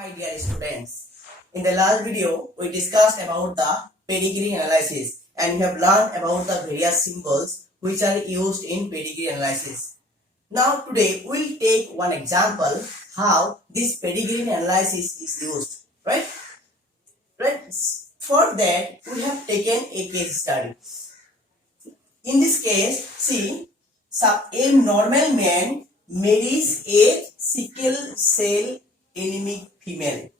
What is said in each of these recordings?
my dear students. In the last video, we discussed about the pedigree analysis and we have learned about the various symbols which are used in pedigree analysis. Now today, we will take one example how this pedigree analysis is used. Right? For that, we have taken a case study. In this case, see, a normal man marries a sickle cell anemic female.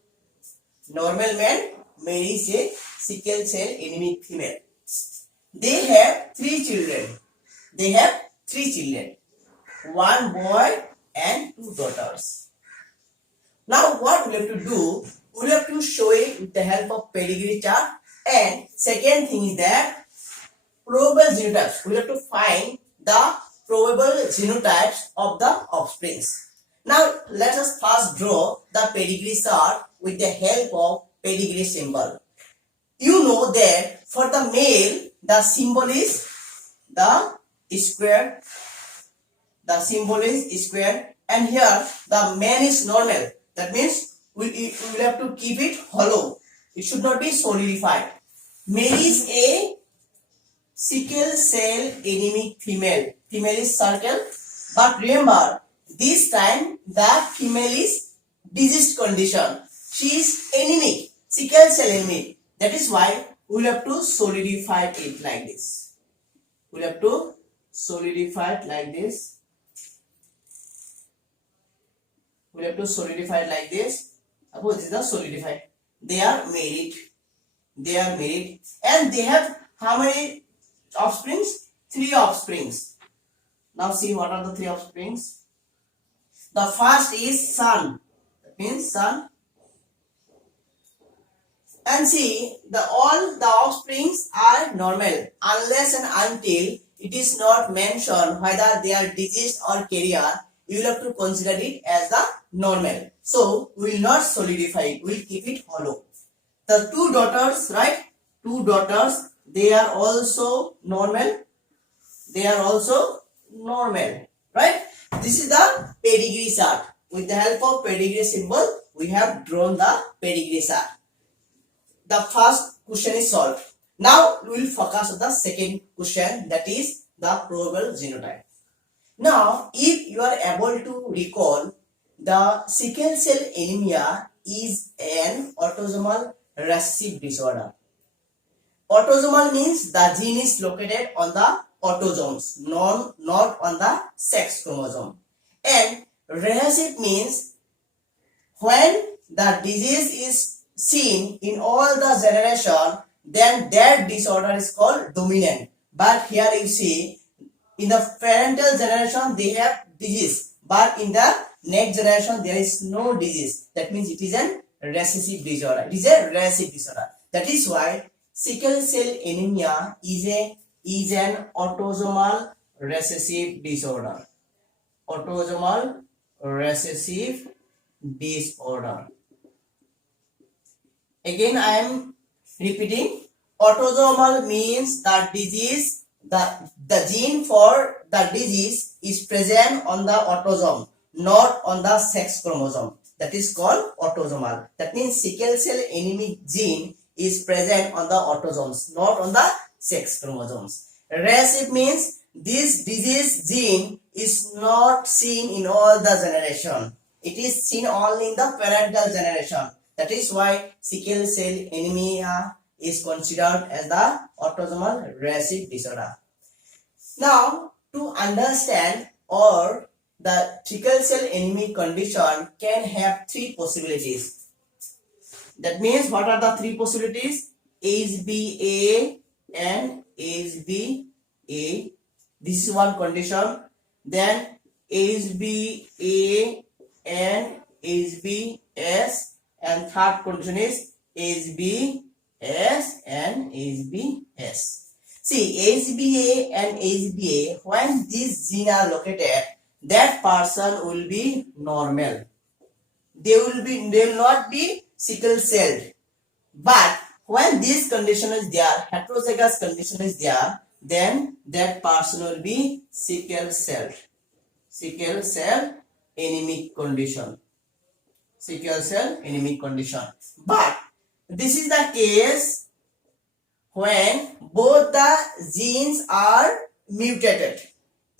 Normal man marries a sickle cell anemic female. They have three children. One boy and two daughters. Now what we have to do? We have to show it with the help of pedigree chart. And second thing is that probable genotypes. We have to find the probable genotypes of the offsprings. Now let us first draw the pedigree chart with the help of pedigree symbol. You know that for the male the symbol is the square. The symbol is square, and here the man is normal. That means we will have to keep it hollow. It should not be solidified. Marries a sickle cell anemic female. Female is circle, but remember this time the female is diseased condition. She is anemic, sickle cell anemic. That is why we will have to solidify it like this. We will have to solidify it like this. We have to solidify it like this. Suppose this is the solidified. They are married. And they have how many offsprings? 3 offsprings. Now see what are the 3 offsprings. The first is son. That means son. And see all the offsprings are normal unless and until it is not mentioned whether they are diseased or carrier. You will have to consider it as the normal. So we will not solidify it. We will keep it hollow. The 2 daughters, right? 2 daughters, they are also normal. Right? This is the pedigree chart. With the help of pedigree symbol, we have drawn the pedigree chart. The first question is solved. Now we will focus on the second question, that is the probable genotype. Now, if you are able to recall, the sickle cell anemia is an autosomal recessive disorder. Autosomal means the gene is located on the autosomes, not on the sex chromosome. And recessive means when the disease is seen in all the generation, then that disorder is called dominant. But here you see, in the parental generation they have disease, but in the next generation there is no disease. That means it is a recessive disorder. That is why sickle cell anemia is an autosomal recessive disorder. Autosomal recessive disorder. Again I am repeating. Autosomal means the disease. The gene for the disease is present on the autosome, not on the sex chromosome. That is called autosomal. That means sickle cell anemic gene is present on the autosomes, not on the sex chromosomes. Recessive means this disease gene is not seen in all the generation. It is seen only in the parental generation. That is why sickle cell anemia is considered as the autosomal recessive disorder. Now, to understand or the sickle cell anemic condition can have 3 possibilities. That means what are the 3 possibilities? HbA and HbA. This is one condition. Then HbA and HbS, and third condition is HbS and HbS. See, HbA and HbA, when these genes are located, that person will be normal. They will not be sickle celled. But when this condition is there, heterozygous condition is there, then that person will be sickle cell anemic condition. sickle cell anemic condition. But this is the case when both the genes are mutated.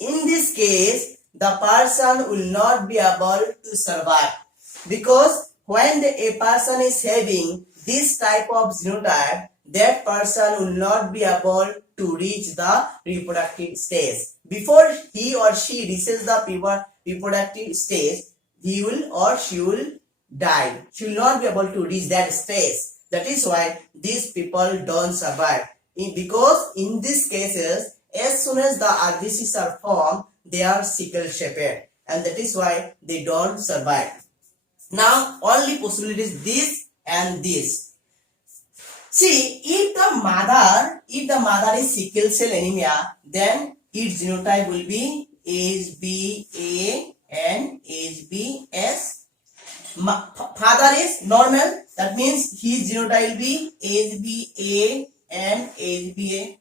In this case, the person will not be able to survive, because when a person is having this type of genotype, that person will not be able to reach the reproductive stage. Before he or she reaches the reproductive stage, he will or she will die. She will not be able to reach that stage. That is why these people don't survive. Because in these cases, as soon as the RBCs are formed, they are sickle shaped, and that is why they don't survive. Now, only possibility is this and this. See, if the mother is sickle cell anemia, then its genotype will be HBA and HBS. Father is normal, that means his genotype will be HBA and HBA.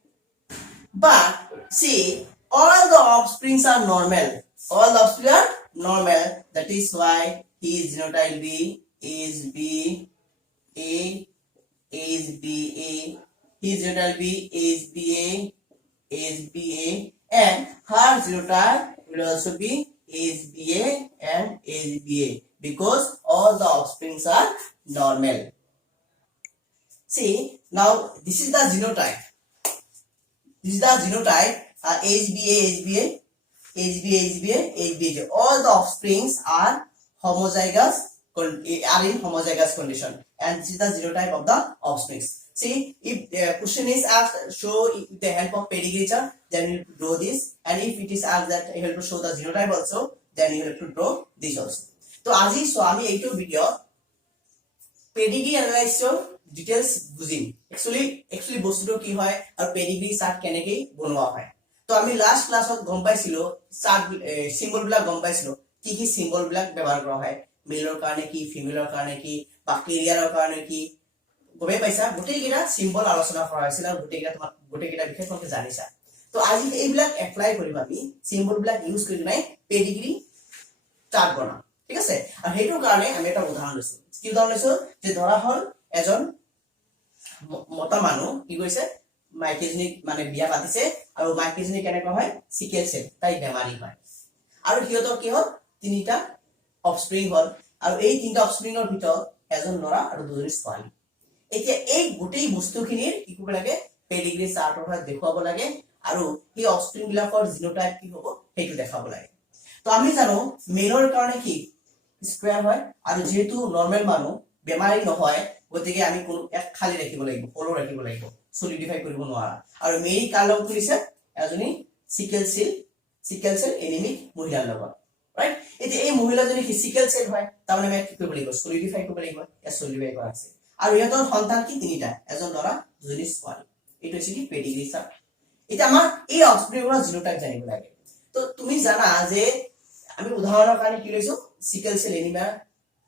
But see, all the offsprings are normal. All the offspring are normal. That is why his genotype will be HBA, HBA. His genotype will be HBA, HBA, and her genotype will also be HBA and HBA, because all the offsprings are normal. See, now this is the genotype. This is the genotype, HBA, HBA, HBA, HBA, HBA. All the offsprings are homozygous, are in homozygous condition, and this is the genotype of the offsprings. See, if the question is asked, show with the help of pedigree chart, then you have to draw this, and if it is asked that you have to show the genotype also, then you have to draw this also. So, আজি so আমি এইটো video pedigree অ্যানালাইসিসৰ details বুজিম। Actually বস্তুটো কি হয় আৰু pedigree shirt কেনেকৈ বনোৱা হয়। তো আমি লাষ্ট ক্লাছত গম পাইছিলো চাৰ্ট সিম্বল বিলাক গম পাইছিলো, কি কি সিম্বল বিলাক ব্যৱহাৰ কৰা হয়, মেলৰ কাৰণে কি, ফিমেলৰ কাৰণে কি, বা কেৰিয়াৰৰ কাৰণে কি, গমে পাইছা। গোটেইকেইটা সিম্বল আলোচনা কৰা হৈছিল আৰু গোটেইকেইটা বিষয়ে তোমালোকে জানিছা। তো আজি এইবিলাক এপ্লাই কৰিম আমি, সিম্বল বিলাক ইউজ কৰি নাই পেডিগ্রি চাৰ্ট বনাম, ঠিক আছে। আৰু সেইটোৰ কাৰণে আমি এটা উদাহৰণ লৈছো। কি উদাহৰণ লৈছো, যে ধৰা হল এজন মতা মানুহ কি কৈছে, মাইকীজনীক মানে বিয়া পাতিছে, আৰু মাইকীজনী কেনেকুৱা হয়, সিকেল সেল, তাই বেমাৰী হয়, আৰু সিহঁতৰ কি হল, তিনিটা অফস্প্ৰিং হল, আৰু এই তিনিটা অফস্প্ৰিঙৰ ভিতৰত এজন ল'ৰা আৰু দুজনী ছোৱালী। এতিয়া এই গোটেই বস্তুখিনিৰ কি কৰিব লাগে, পেডিগ্ৰি চাৰ্টৰ পৰা দেখুৱাব লাগে, আৰু সেই অফস্প্ৰিং বিলাকৰ জিনোটাইপ কি হ'ব সেইটো দেখাব লাগে। তো আমি জানো মেলৰ কাৰণে কি স্কয়াৰ হয়, আৰু যেহেতু নরমাল মানুহ বেমাৰী নহয়, গতিকে আমি কোনো এক খালি ৰাখিব লাগিব, হলো ৰাখিব লাগিব, সলিডিফাই কৰিব নোৱাৰা। আৰু মেৰি কাৰ লগত কৰিছে, এজনী সিকেল সেল এনিমিক মহিলাৰ লগত, ৰাইট। এতিয়া এই মহিলাজনী কি সিকেল সেল হয়, তাৰমানে আমি কি কৰিব লাগিব, সলিডিফাই কৰিব লাগিব, এ সলিডিফাই কৰা আছে। আৰু ইহঁতৰ সন্তান কি তিনিটা, এজন ল'ৰা দুজনী ছোৱালী। এইটো হৈছে কি পেডিগ্ৰি চাৰ্ট। এতিয়া আমাৰ এই অফস্প্ৰিংৰ জিনোটাইপ জানিব লাগে। তো তুমি জানা যে আমি উদাহৰণৰ কাৰণে কি লৈছো, সিকেল সেল এনিমিয়া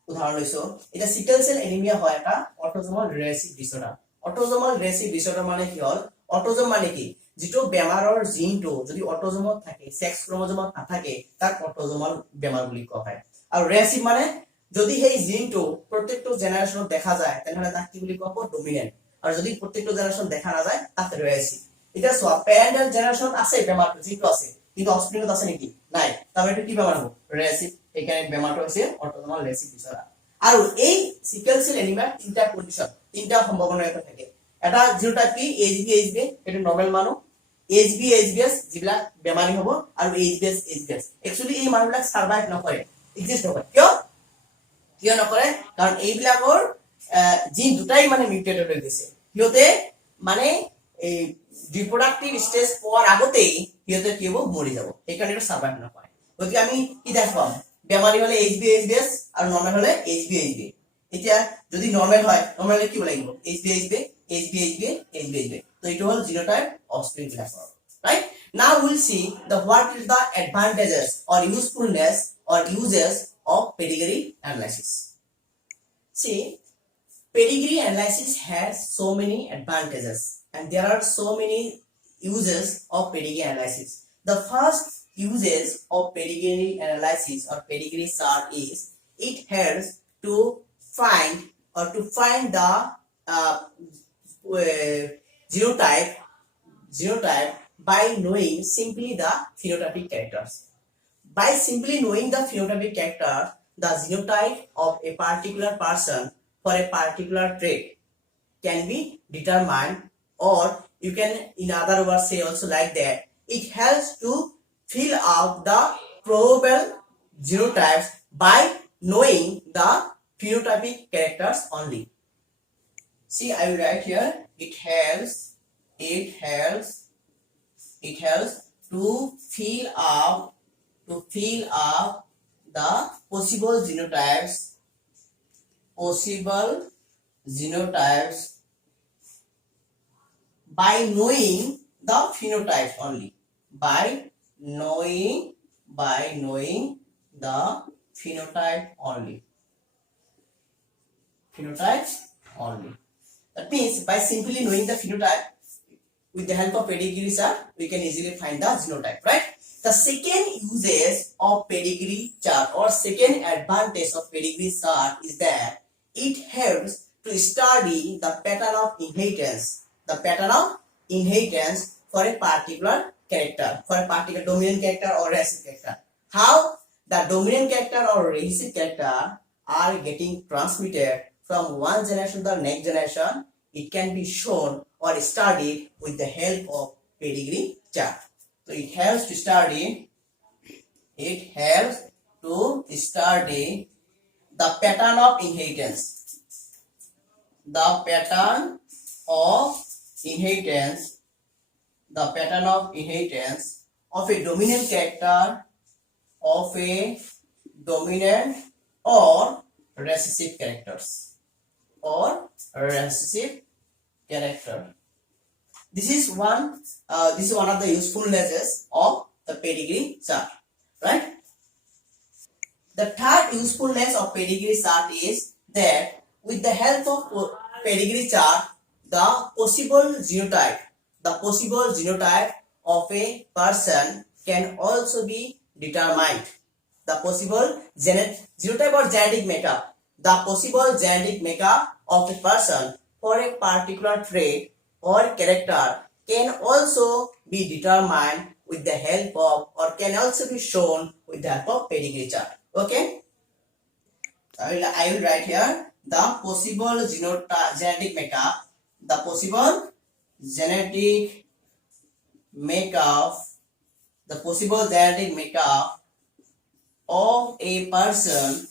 উদাহৰণ লৈছো। এটা সিকেল সেল এনিমিয়া হয় এটা অটোজোমাল ৰিসেসিভ ডিসঅৰ্ডাৰ। অটোজোমাল ৰিসেসিভ ডিসঅৰ্ডাৰ মানে কি হল, অটোজোম মানে কি, যেটো বেমাৰৰ জিনটো যদি অটোজোমত থাকে, সেক্স ক্ৰোমোজোমত নাথাকে, তাক অটোজোমাল বেমাৰ বুলি কোৱা হয়। আৰু ৰিসেসিভ মানে যদি সেই জিনটো প্ৰত্যেকটো জেনাৰেশনত দেখা যায়, তেনেহলে তাক কি বুলি কোৱা হ'ব, ডমিনেন্ট। আৰু যদি প্ৰত্যেকটো জেনাৰেশন দেখা নাযায়, তাক ৰিসেসিভ। এতিয়া চোৱা, প্যাৰেন্টাল জেনাৰেশন আছে, বেমাৰটো জিনটো আছে, কিন্তু অফস্প্ৰিংত আছে নেকি, নাই, তাৰমানে এইটো কি বেমাৰ হ'ব, ৰিসেসিভ। এইকাৰণে বেমাৰটো হৈছে অটোজোমাল ৰিসেসিভ ডিসঅৰ্ডাৰ। আৰু এই সিকেল সেল এনিমিয়াৰ তিনটা কন্ডিশন, তিনটা সম্ভাৱনা এটা থাকে। এটা জিনোটাইপ কি এইচবি এইচবি, এটো নরমাল মানুহ, এইচবি এইচবিএস যিবিলাক বেমাৰী হ'ব, আৰু এইচবিএস এইচবিএস। একচুয়ালি এই মানুহবিলাক সার্ভাইভ নকৰে, এক্সিস্ট নকৰে। কিয় নকৰে, কাৰণ এইবিলাকৰ জিন দুটাই মানে মিউটেটেড হৈ গৈছে। সিহঁতে মানে এই রিপ্রোডাক্টিভ স্টেজ পোৱাৰ আগতেই সিহঁতে কি হ'ব, মৰি যাব, সেইকাৰণে এটা সার্ভাইভ নকৰে। গতিকে আমি কি দেখাম, বেমাৰী হলে এইচবি এইচবিএস আৰু নরমাল হলে এইচবি এইচবি। এতিয়া যদি নরমাল হয়, নরমালে কি লাগিব, HB HB, HB HB, HB HB. তো এইটো হল জিনোটাইপ অফস্প্রিং বিলাকৰ, right? Now we'll see the what is the advantages or usefulness or uses of pedigree analysis. See, pedigree analysis has so many advantages and there are so many uses of pedigree analysis. The first uses of pedigree analysis or pedigree chart is it helps to find the genotype by knowing simply the phenotypic characters. By simply knowing the phenotypic character, the genotype of a particular person for a particular trait can be determined, or you can in other words say also like that, it helps to fill out the probable genotypes by knowing the phenotypic characters only. See, I will write here, it helps to fill up the possible genotypes by knowing the phenotypes only. By knowing the phenotypes only. That means by simply knowing the phenotype, with the help of pedigree chart, we can easily find the genotype, right? The second uses of pedigree chart, or second advantage of pedigree chart, is that it helps to study the pattern of inheritance. For a particular character, for a particular dominant character or recessive character. How the dominant character or recessive character are getting transmitted from one generation to the next generation, it can be shown or studied with the help of pedigree chart. So it helps to study the pattern of inheritance. The pattern of inheritance of a dominant character, of a dominant or recessive characters, This is one of the usefulnesses of the pedigree chart, right? The third usefulness of pedigree chart is that with the help of pedigree chart, the possible genotype of a person can also be determined. The possible genotype or genetic makeup, the possible genetic makeup of a person for a particular trait or character can also be determined with the help of, or can also be shown with the help of pedigree chart. Okay, I will write here the possible genetic makeup. The possible genetic makeup of a person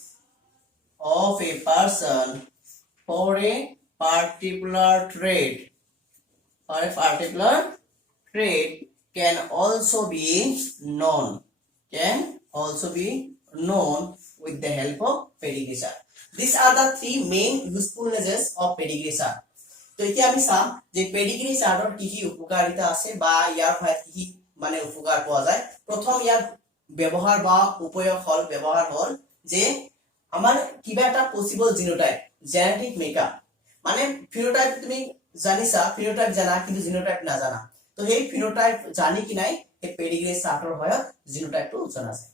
for a particular trait can also be known with the help of pedigree chart. These are the three main usefulnesses of pedigree chart. তো এতিয়া আমি চাম যে pedigree চাৰ্টৰ কি কি উপকাৰিতা আছে বা ইয়াৰ সহায়ত কি মানে উপকাৰ পোৱা যায়। প্ৰথম ইয়াৰ ব্যৱহাৰ বা উপয়োগ হ'ল যে আমাৰ কিবা এটা পসিবল জিনোটাইপ, জেনেটিক মেকআপ, মানে ফিনোটাইপ তুমি জানিছা, ফিনোটাইপ জানা কিন্তু জিনোটাইপ নাজানা, তো সেই ফিনোটাইপ জানি কি নাই এই পেডিগ্ৰী চাৰ্টৰ সহায়ত জিনোটাইপটো জনা যায়।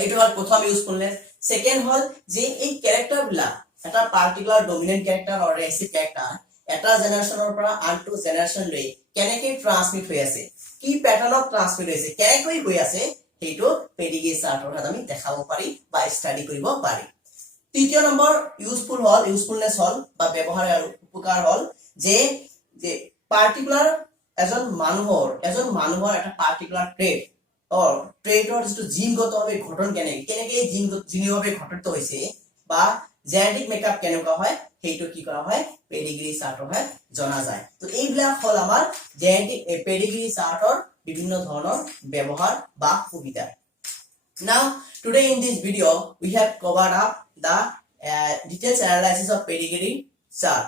এইটো হ'ল প্ৰথম ইউজফুলনেস। সেকেন্ড হ'ল যে এই ক্যাৰেক্টাৰ বিলাক এটা particular dominant character or recessive character এটা জেনাৰেশনৰ পৰা আনটো জেনাৰেশন লৈ কেনেকৈ ট্ৰান্সমিট হৈ আছে, কি প্যাটাৰ্ণত ট্ৰান্সমিট হৈছে, কেনেকৈ হৈ আছে, সেইটো পেডিগ্ৰী চাৰ্টৰ সহায়ত আমি দেখাব পাৰি বা ষ্টাডি কৰিব পাৰি। তৃতীয় নম্বৰ ইউজফুলনেস হ'ল বা ব্যৱহাৰ আৰু উপকাৰ হ'ল যে পাৰ্টিকুলাৰ এজন মানুহৰ এটা পাৰ্টিকুলাৰ ট্ৰেট or ট্ৰেটৰ যিটো জিনগতভাৱে ঘটন কেনেকৈ জিনগতভাৱে ঘটিত হৈছে বা জেনেটিক মেকআপ কেনেকুৱা হয়, সেইটো কি কৰা হয় পেডিগ্ৰী চাৰ্টৰ হয় জনা যায়। তো এইবিলাক হ'ল আমাৰ জেনেটিক পেডিগ্ৰী চাৰ্টৰ বিভিন্ন ধৰণৰ ব্যৱহাৰ বা সুবিধা। Now today in this video we have covered up the details analysis of pedigree chart,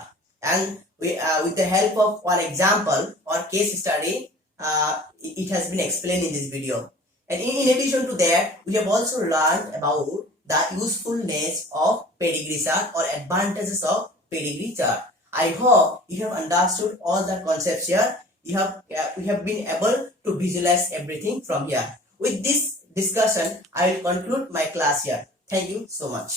and with the help of one example or case study it has been explained in this video. And in addition to that, we have also learned about the usefulness of pedigree chart or advantages of pedigree chart. I hope you have understood all the concepts here. We have been able to visualize everything from here. With this discussion, I will conclude my class here. Thank you so much.